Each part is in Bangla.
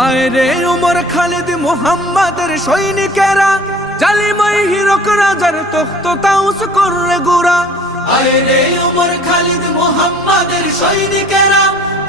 আয় রে উমর খালিদ মুহাম্মাদের সৈনিকেরা, জালিমাই হিরক রাজার তখ্ত তাউস করে গুরা। আয় রে উমর খালিদ মুহাম্মাদের সৈনিকেরা,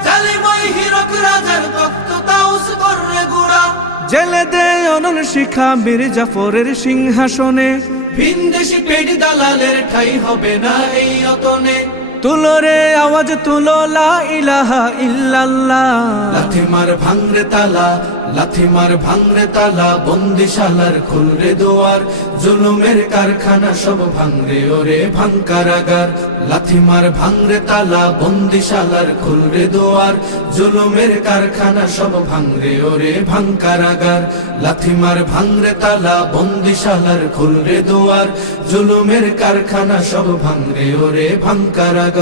জালিমাই হিরক রাজার তখ্ত তাউস করে গুরা। জেলে দে অনল শিখা মীর জাফরের সিংহাসনে, ভিনদেশি পেট দালালের ঠাই হবে না এই অতনে। তুলো রে আওয়াজ তুলো লা ইলাহা ইল্লাল্লাহ। লাথি মার ভাঙরে তালা, লাথি মার ভাঙরে তালা, বন্দিশালার খুলরে দুয়ার, জুলুমের কারখানা সব ভাঙরে ওরে ভাঙ কারাগার। লাথি মার ভাঙরে তালা, বন্দিশালার খুলরে দুয়ার, জুলুমের কারখানা সব ভাঙরে ওরে ভাঙ কারাগার। লাথি মার ভাঙরে তালা, বন্দিশালার খুলরে দুয়ার, জুলুমের কারখানা সব ভাঙরে ওরে ভাঙ কারাগার।